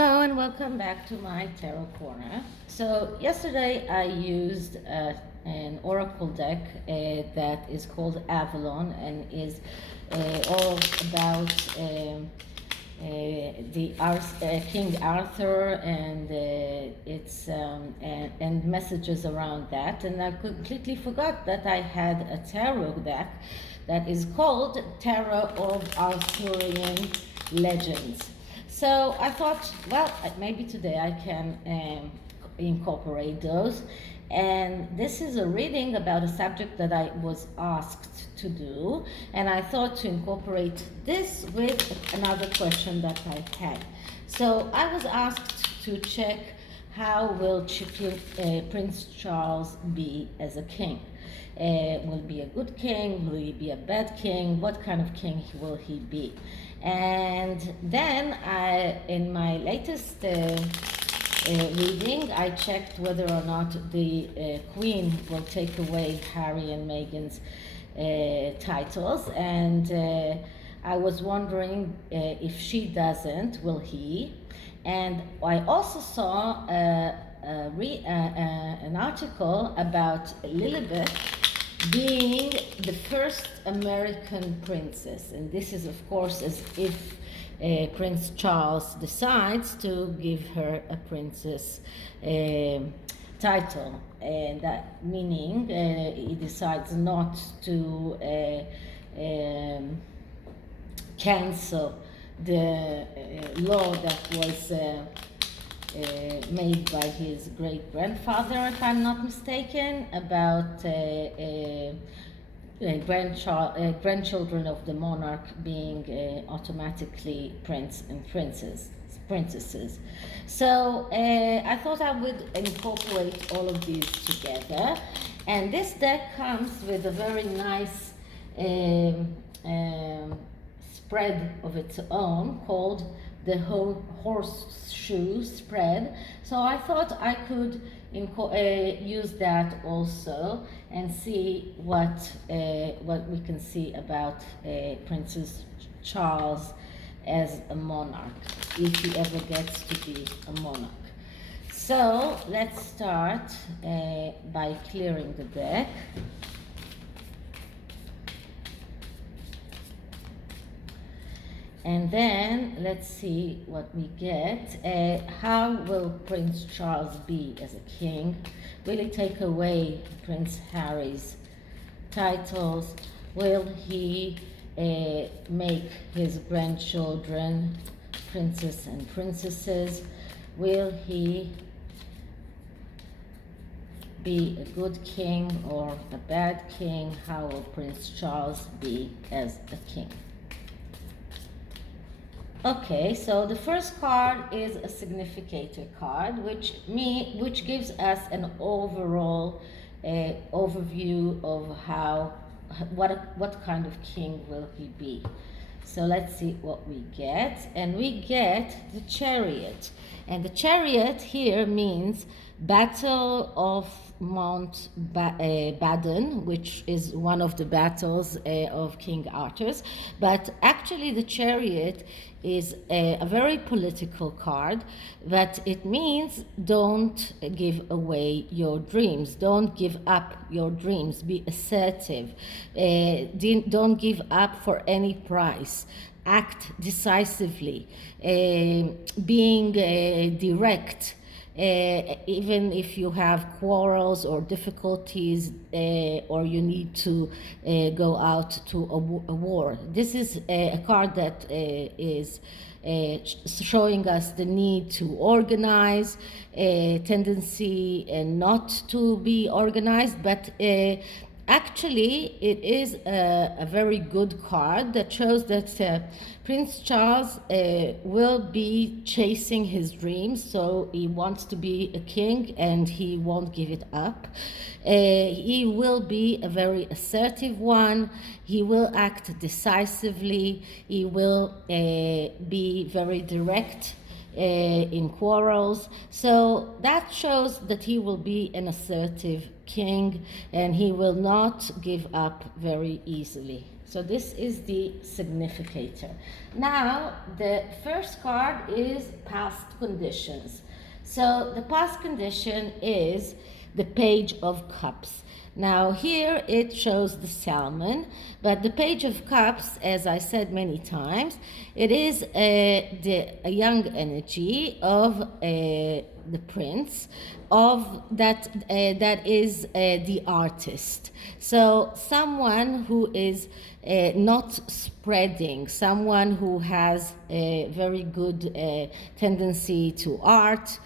Hello and welcome back to my Tarot Corner. So yesterday I used an oracle deck that is called Avalon and is all about King Arthur and and messages around that. And I completely forgot that I had a tarot deck that is called Tarot of Arthurian Legends. So I thought, well, maybe today I can incorporate those. And this is a reading about a subject that I was asked to do. And I thought to incorporate this with another question that I had. So I was asked to check how will Prince Charles be as a king. Will he be a good king? Will he be a bad king? What kind of king will he be? And then in my latest reading, I checked whether or not the Queen will take away Harry and Meghan's titles, and I was wondering if she doesn't, will he? And I also saw an article about Lilibet being the first American princess, and this is of course as if Prince Charles decides to give her a princess title, and that meaning he decides not to cancel the law that was made by his great-grandfather, if I'm not mistaken, about grandchildren of the monarch being automatically prince and princesses. So I thought I would incorporate all of these together, and this deck comes with a very nice spread of its own called the horseshoe spread. So I thought I could use that also and see what we can see about Prince Charles as a monarch, if he ever gets to be a monarch. So let's start by clearing the deck. And then let's see what we get. How will Prince Charles be as a king? Will he take away Prince Harry's titles? Will he make his grandchildren princes and princesses? Will he be a good king or a bad king? How will Prince Charles be as a king? Okay, so the first card is a significator card, which gives us an overall overview of what kind of king will he be. So let's see what we get, and we get the Chariot, and the Chariot here means Battle of Mount Badon, which is one of the battles of King Arthur's. But actually the Chariot is a very political card, but it means don't give away your dreams, don't give up your dreams, be assertive, don't give up for any price, act decisively, being direct. Even if you have quarrels or difficulties or you need to go out to a war. This is a card that is showing us the need to organize, tendency not to be organized, but actually, it is a very good card that shows that Prince Charles will be chasing his dreams, so he wants to be a king and he won't give it up. He will be a very assertive one. He will act decisively. He will be very direct in quarrels. So that shows that he will be an assertive king and he will not give up very easily. So this is the significator. Now, the first card is past conditions. So the past condition is the Page of Cups. Now here it shows the salmon, but the Page of Cups, as I said many times, it is a young energy of the prince, of that is the artist. So someone who is not spreading, someone who has a very good tendency to art,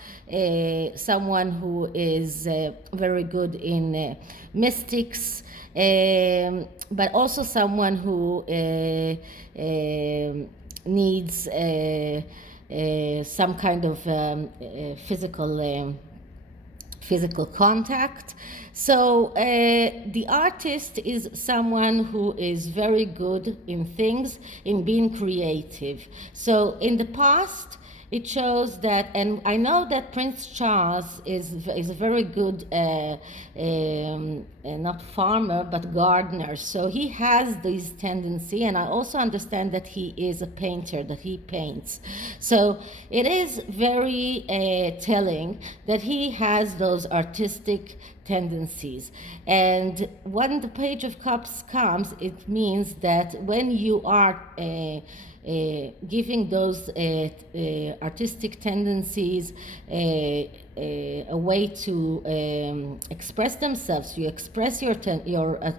someone who is very good in mystics, but also someone who needs some kind of physical contact. So the artist is someone who is very good in things, in being creative. So in the past, it shows that, and I know that Prince Charles is a very good, not farmer, but gardener. So he has this tendency, and I also understand that he is a painter, that he paints. So it is very telling that he has those artistic tendencies. And when the Page of Cups comes, it means that when you are giving those artistic tendencies a way to express themselves, you express your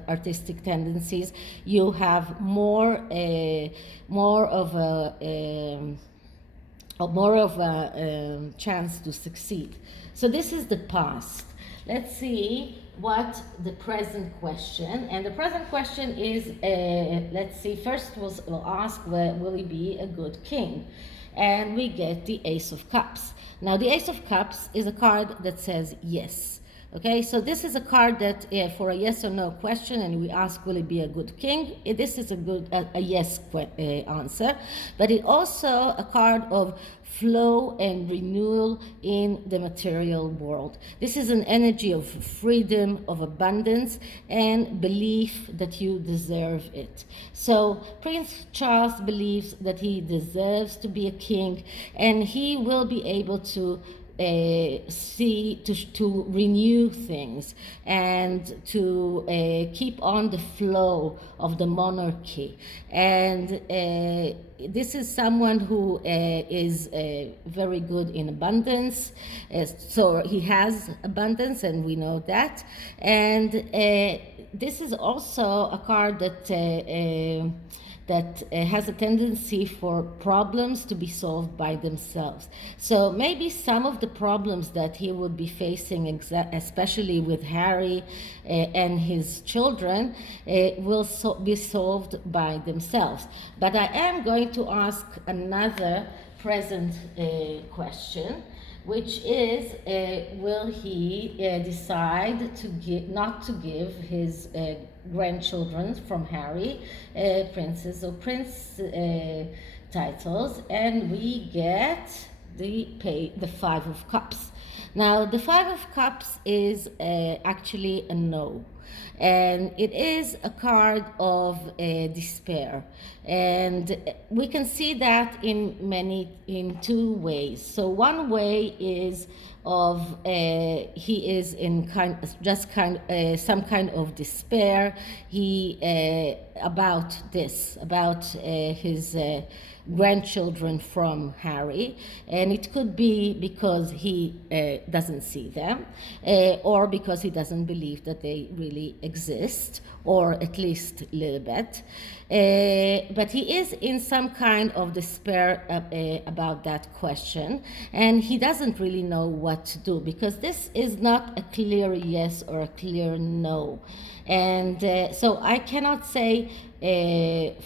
artistic tendencies, you have more of a chance to succeed. So this is the past. Let's see what the present question, and the present question is, let's see, first we'll ask, will he be a good king? And we get the Ace of Cups. Now the Ace of Cups is a card that says yes. Okay, so this is a card that for a yes or no question, and we ask, will he be a good king? This is a yes answer, but it also a card of flow and renewal in the material world. This is an energy of freedom, of abundance, and belief that you deserve it. So Prince Charles believes that he deserves to be a king, and he will be able to to renew things and to keep on the flow of the monarchy. And this is someone who is very good in abundance, so he has abundance, and we know that. And this is also a card that has a tendency for problems to be solved by themselves. So maybe some of the problems that he would be facing, especially with Harry and his children, will be solved by themselves. But I am going to ask another present question, which is, will he decide to not to give his grandchildren from Harry princes or prince titles? And we get the Five of Cups. Now the Five of Cups is actually a no, and it is a card of despair, and we can see that in two ways. So one way is of he is in some kind of despair. He about his grandchildren from Harry, and it could be because he doesn't see them, or because he doesn't believe that they really exist, or at least lilibet. But he is in some kind of despair about that question, and he doesn't really know what to do, because this is not a clear yes or a clear no. And so I cannot say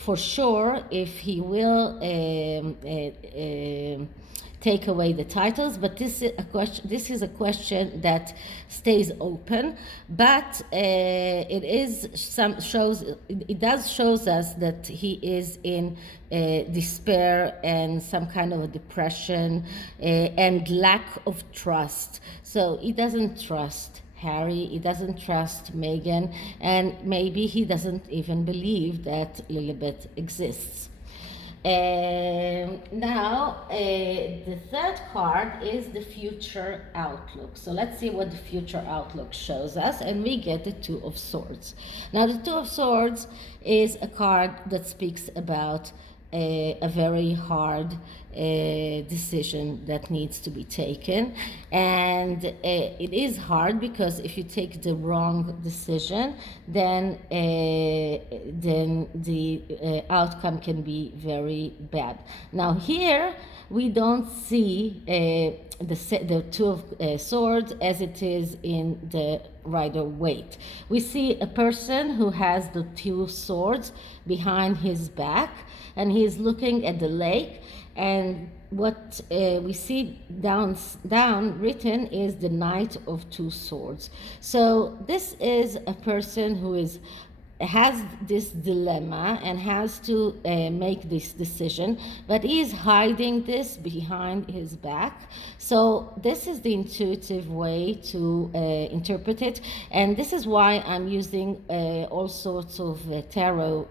for sure if he will take away the titles, but this is a question that stays open. But it does shows us that he is in despair and some kind of a depression and lack of trust. So he doesn't trust Harry, he doesn't trust Meghan, and maybe he doesn't even believe that Lilibet exists. Now, the third card is the future outlook. So let's see what the future outlook shows us, and we get the Two of Swords. Now, the Two of Swords is a card that speaks about a very hard decision that needs to be taken, and it is hard because if you take the wrong decision, then the outcome can be very bad. Now here we don't see the Two of Swords as it is in the Rider-Waite. We see a person who has the Two Swords behind his back, and he's looking at the lake, and what we see down written is the Knight of Two Swords. So this is a person who has this dilemma and has to make this decision, but he is hiding this behind his back. So this is the intuitive way to interpret it, and this is why I'm using all sorts of tarot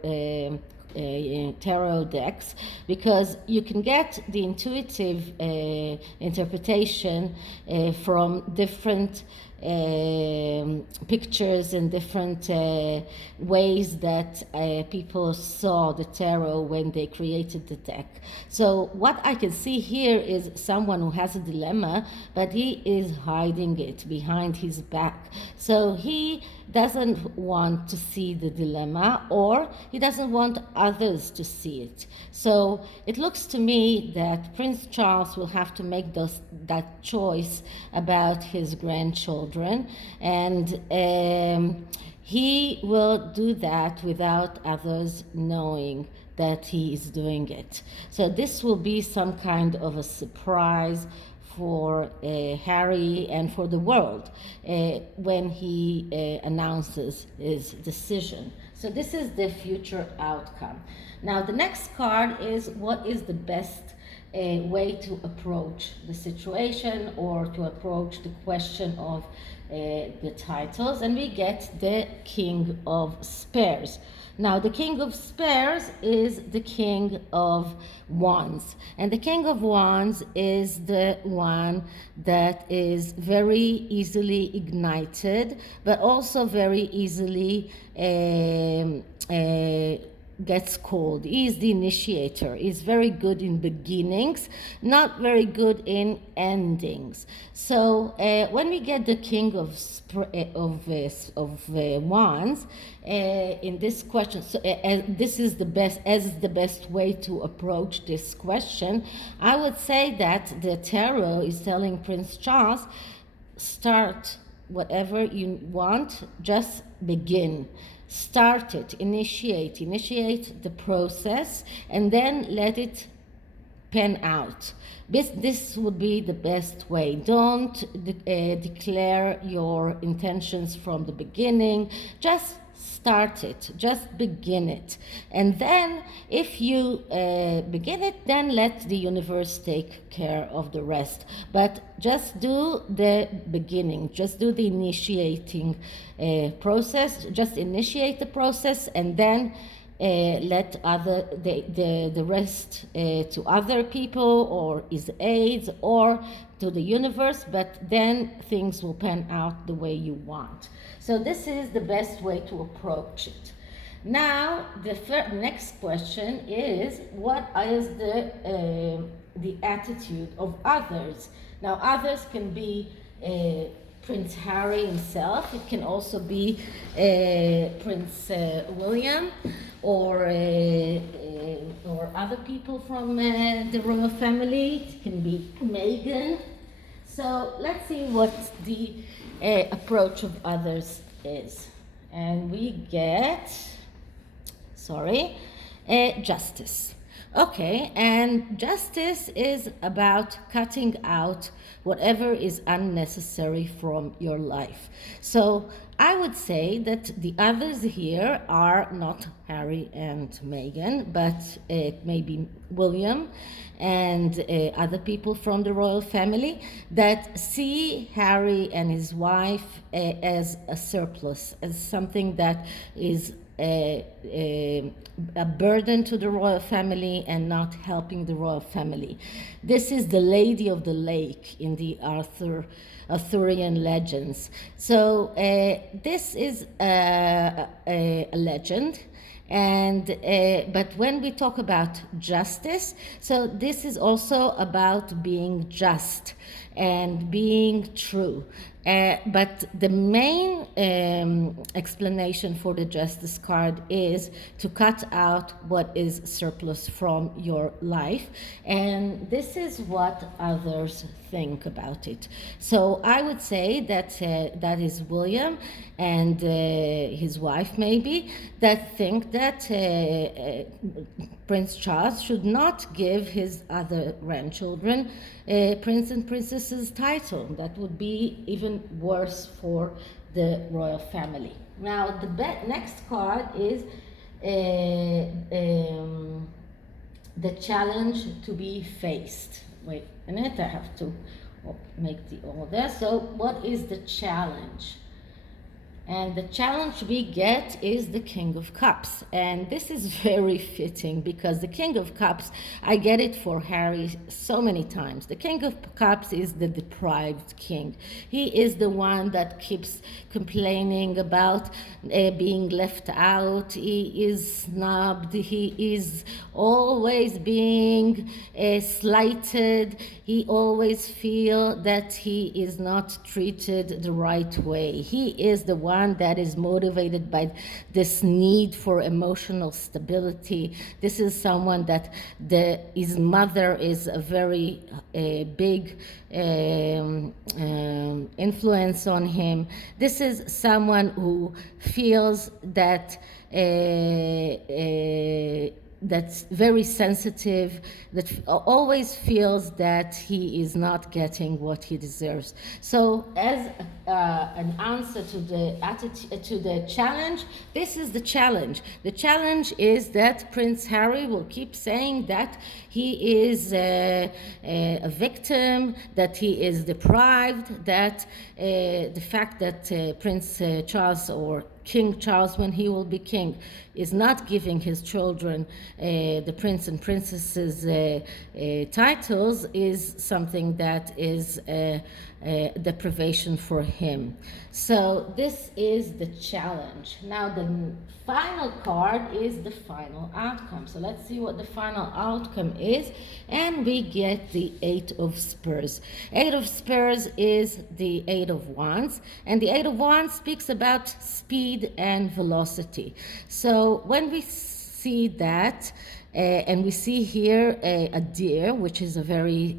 decks, because you can get the intuitive interpretation from different pictures and different ways that people saw the tarot when they created the deck. So what I can see here is someone who has a dilemma, but he is hiding it behind his back. So he doesn't want to see the dilemma, or he doesn't want others to see it. So it looks to me that Prince Charles will have to make that choice about his grandchildren, and he will do that without others knowing that he is doing it. So this will be some kind of a surprise for Harry and for the world when he announces his decision. So this is the future outcome. Now the next card is what is the best way to approach the situation or to approach the question of the titles, and we get the King of Spears. Now the King of Spears is the King of Wands, and the King of Wands is the one that is very easily ignited, but also very easily gets cold. He is the initiator. He's very good in beginnings, not very good in endings. So when we get the King of Wands in this question, so this is the best way to approach this question. I would say that the tarot is telling Prince Charles, start whatever you want, just begin. Start it, initiate the process, and then let it pan out. This would be the best way. Don't declare your intentions from the beginning. Just start it, just begin it. And then if you begin it, then let the universe take care of the rest. But just do the beginning, just do the initiating process, just initiate the process, and then let the rest to other people or his aides or to the universe, but then things will pan out the way you want. So this is the best way to approach it. Now the next question is, what is the attitude of others? Now others can be Prince Harry himself. It can also be Prince William or other people from the royal family. It can be Meghan. So let's see what the approach of others is. And we get, justice. Okay, and justice is about cutting out whatever is unnecessary from your life. So I would say that the others here are not Harry and Meghan, but maybe William and other people from the royal family that see Harry and his wife as a surplus, as something that is a burden to the royal family and not helping the royal family. This is the Lady of the Lake in the Arthurian legends. So this is a legend. And but when we talk about justice, so this is also about being just and being true. But the main explanation for the justice card is to cut out what is surplus from your life. And this is what others think about it. So I would say that that is William and his wife maybe that think that Prince Charles should not give his other grandchildren Prince and Princess's title. That would be even worse for the royal family. Now the next card is the challenge to be faced. Wait a minute, I have to make the order. So what is the challenge? And the challenge we get is the King of Cups. And this is very fitting because the King of Cups, I get it for Harry so many times. The King of Cups is the deprived king. He is the one that keeps complaining about being left out. He is snubbed. He is always being slighted. He always feels that he is not treated the right way. He is the one that is motivated by this need for emotional stability. This is someone that his mother is a very big influence on him. This is someone who feels that that's very sensitive, that always feels that he is not getting what he deserves. So as an answer to the challenge, this is the challenge. The challenge is that Prince Harry will keep saying that he is a victim, that he is deprived, that the fact that Prince Charles or King Charles, when he will be king, is not giving his children the prince and princesses titles is something that is deprivation for him. So this is the challenge. Now the final card is the final outcome. So let's see what the final outcome is. And we get the Eight of Spurs. Eight of Spurs is the Eight of Wands. And the Eight of Wands speaks about speed and velocity. So when we see that, and we see here a deer, which is a very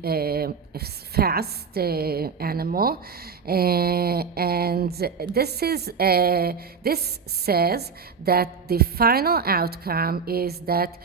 fast animal, and this says that the final outcome is that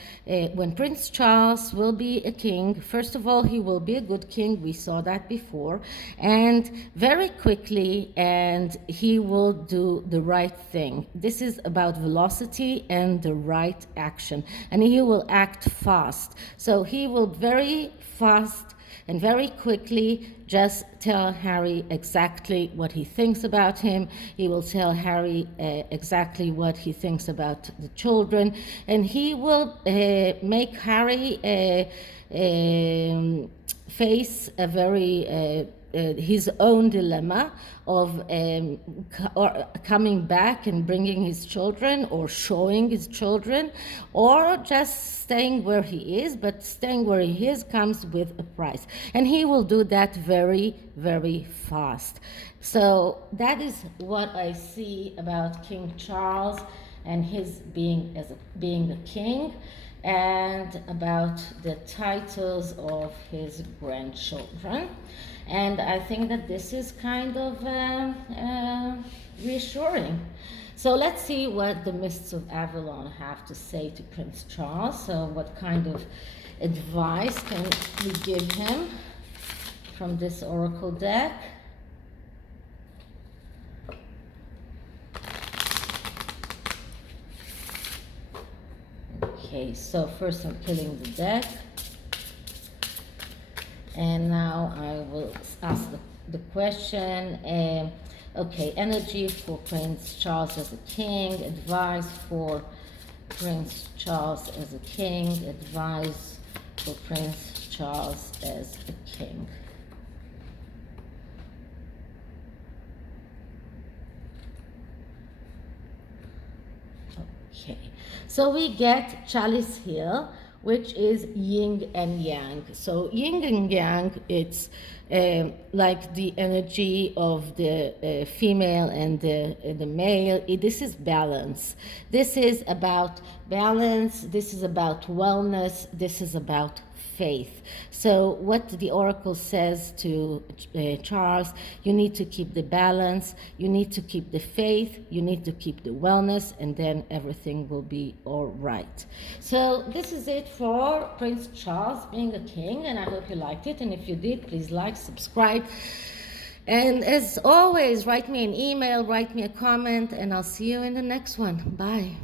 when Prince Charles will be a king, first of all, he will be a good king. We saw that before, and very quickly, and he will do the right thing. This is about velocity and the right action, and he will act fast. So he will very fast and very quickly just tell Harry exactly what he thinks about him. He will tell Harry exactly what he thinks about the children, and he will make Harry face a very his own dilemma of coming back and bringing his children, or showing his children, or just staying where he is. But staying where he is comes with a price, and he will do that very, very fast. So that is what I see about King Charles and his being a king, and about the titles of his grandchildren. And I think that this is kind of reassuring. So let's see what the Mists of Avalon have to say to Prince Charles. So what kind of advice can we give him from this oracle deck? so first I'm killing the deck. And now I will ask the question. Okay, energy for Prince Charles as a king, advice for Prince Charles as a king, advice for Prince Charles as a king. Okay, so we get Chalice Hill, which is yin and yang. So yin and yang, it's like the energy of the female and the male. This is balance. This is about balance. This is about wellness. This is about faith. So what the oracle says to Charles, you need to keep the balance, you need to keep the faith, you need to keep the wellness, and then everything will be all right. So this is it for Prince Charles being a king, and I hope you liked it. And if you did, please like, subscribe. And as always, write me an email, write me a comment, and I'll see you in the next one. Bye.